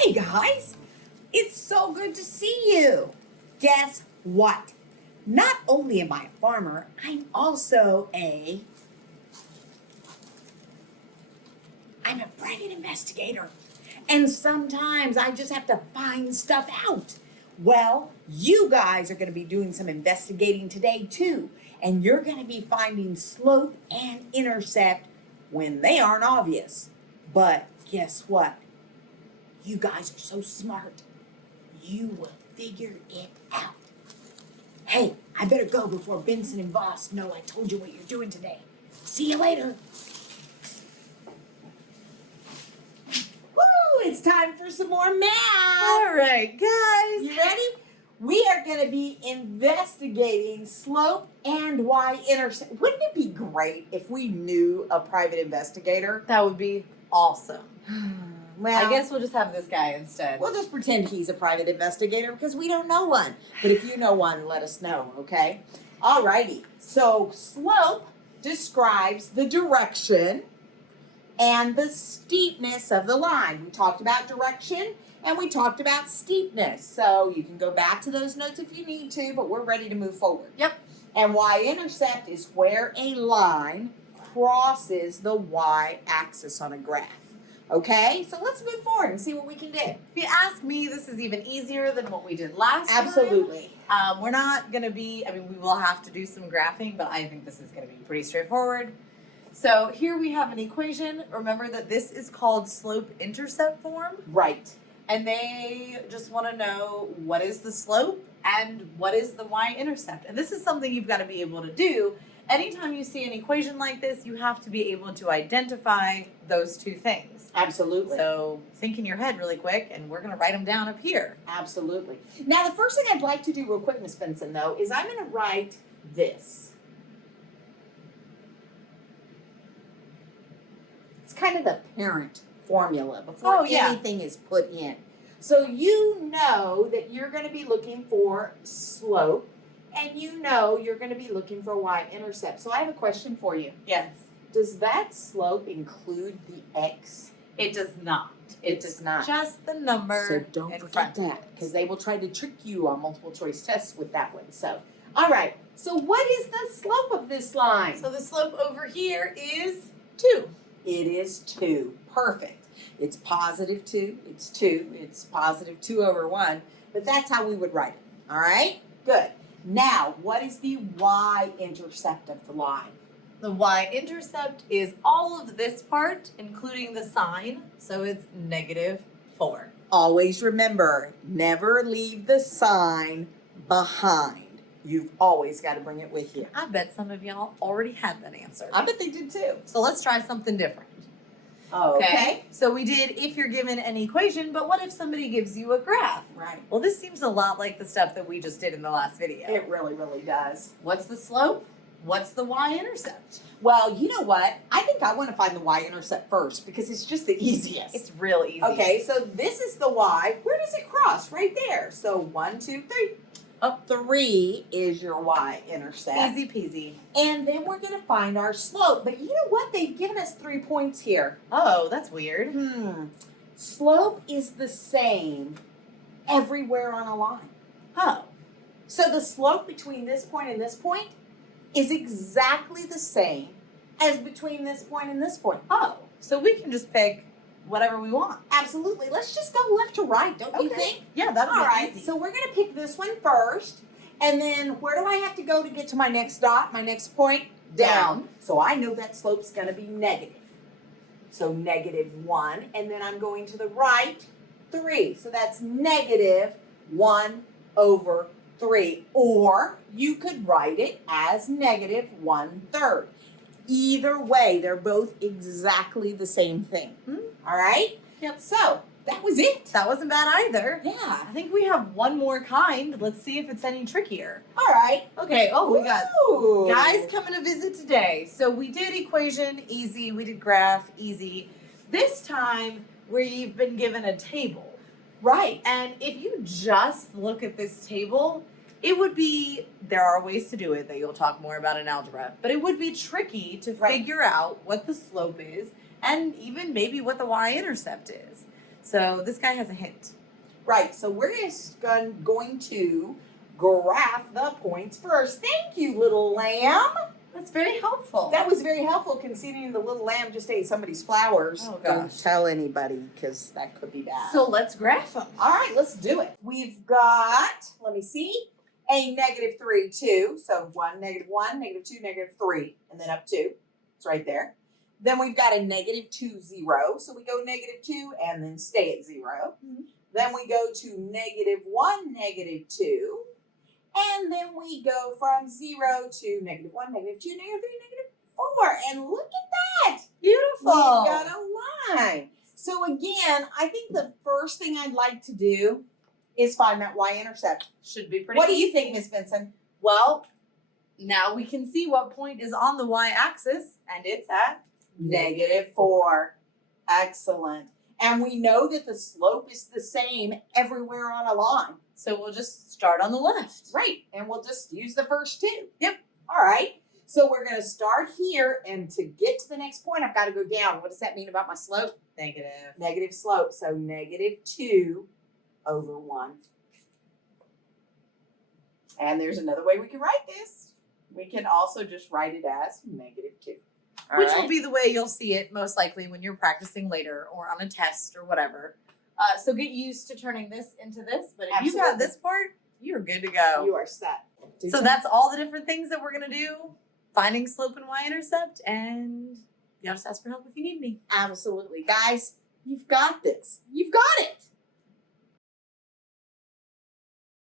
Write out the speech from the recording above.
Hey guys, it's so good to see you. Guess what? Not only am I a farmer, I'm a private investigator. And sometimes I just have to find stuff out. Well, you guys are going to be doing some investigating today too. And you're going to be finding slope and intercept when they aren't obvious. But guess what? You guys are so smart. You will figure it out. Hey, I better go before Benson and Voss know I told you what you're doing today. See you later. Woo! It's time for some more math. All right, guys. You ready? We are going to be investigating slope and Y-intercept. Wouldn't it be great if we knew a private investigator? That would be awesome. Well, I guess we'll just have this guy instead. we'll just pretend he's a private investigator because we don't know one. But if you know one, let us know, okay? Alrighty. So slope describes the direction and the steepness of the line. We talked about direction and we talked about steepness. So you can go back to those notes if you need to, but we're ready to move forward. Yep. And Y-intercept is where a line crosses the Y-axis on a graph. Okay, so let's move forward and see what we can do. If you ask me, this is even easier than what we did last time. Absolutely. We're not going to be, we will have to do some graphing, but I think this is going to be pretty straightforward. So here we have an equation. Remember that this is called slope-intercept form. Right. And they just want to know what is the slope and what is the y-intercept. And this is something you've got to be able to do. Anytime you see an equation like this, you have to be able to identify those two things. Absolutely. So think in your head really quick, and we're going to write them down up here. Absolutely. Now, the first thing I'd like to do real quick, Miss Benson, though, is I'm going to write this. It's kind of the parent formula before anything is put in. So you know that you're going to be looking for slope, and you know you're going to be looking for y-intercept. So I have a question for you. Yes. Does that slope include the x? It does not. It does not. Just the number. So don't in forget front. that, because they will try to trick you on multiple choice tests with that one. So, all right. So what is the slope of this line? So the slope over here is 2. It is 2. Perfect. It's positive 2. It's 2. It's positive 2 over 1. But that's how we would write it. All right? Good. Now, what is the y-intercept of the line? The y-intercept is all of this part, including the sign. So it's -4. Always remember, never leave the sign behind. You've always got to bring it with you. I bet some of y'all already had that answer. I bet they did too. So let's try something different. Okay. So we did if you're given an equation, but what if somebody gives you a graph? Right. Well, this seems a lot like the stuff that we just did in the last video. It really, really does. What's the slope? What's the y-intercept? Well, you know what? I think I want to find the y-intercept first because it's just the easiest. It's real easy. Okay, so this is the y. Where does it cross? Right there. So 1, 2, 3. Up 3 is your y-intercept. Easy peasy. And then we're going to find our slope. But you know what? They've given us 3 points here. Oh, that's weird. Slope is the same everywhere on a line. Oh. So the slope between this point and this point is exactly the same as between this point and this point. Oh. So we can just pick whatever we want. Absolutely. Let's just go left to right, don't you think? Yeah, that'll All be right. easy. So we're going to pick this one first. And then where do I have to go to get to my next dot, my next point? Down. So I know that slope's going to be negative. So -1. And then I'm going to the right, 3. So that's -1 over 3. Or you could write it as -1/3. Either way, they're both exactly the same thing. All right? Yep. So that was it. That wasn't bad either. Yeah. I think we have one more kind. Let's see if it's any trickier. All right. Okay. Oh, we got Ooh. guys coming to visit today. So we did equation, easy. We did graph, easy. This time, we've been given a table. Right. And if you just look at this table, it would be, there are ways to do it that you'll talk more about in algebra, but it would be tricky to figure out what the slope is and even maybe what the y-intercept is. So this guy has a hint. Right, so we're just going to graph the points first. Thank you, little lamb. That's very helpful. That was very helpful considering the little lamb just ate somebody's flowers. Oh, Don't gosh. tell anybody because that could be bad. So let's graph them. All right, let's do it. We've got, let me see, a -3, 2. So 1, -2, -3, and then up 2. It's right there. Then we've got a -2, 0. So we go -2 and then stay at 0. Mhm. Then we go to -1, -2. And then we go from 0 to -1, -2, -3, -4. And look at that. Beautiful. We've got a line. So again, I think the first thing I'd like to do is find that Y-intercept. Should be pretty What do you easy. think, Miss Benson? Well, now we can see what point is on the y-axis, and it's at -4. Excellent. And we know that the slope is the same everywhere on a line. So we'll just start on the left. Right. And we'll just use the first 2. Yep. All right. So we're going to start here, and to get to the next point, I've got to go down. What does that mean about my slope? Negative. Negative slope. So -2 over 1. And there's another way we can write this. We can also just write it as -2. All Which right? will be the way you'll see it most likely when you're practicing later or on a test or whatever. So get used to turning this into this. But if you got Absolutely. this part, you're good to go. You are set. So that's all the different things that we're going to do. Finding slope and y-intercept. And y'all just ask for help if you need me. Absolutely. Guys, you've got this. You've got it.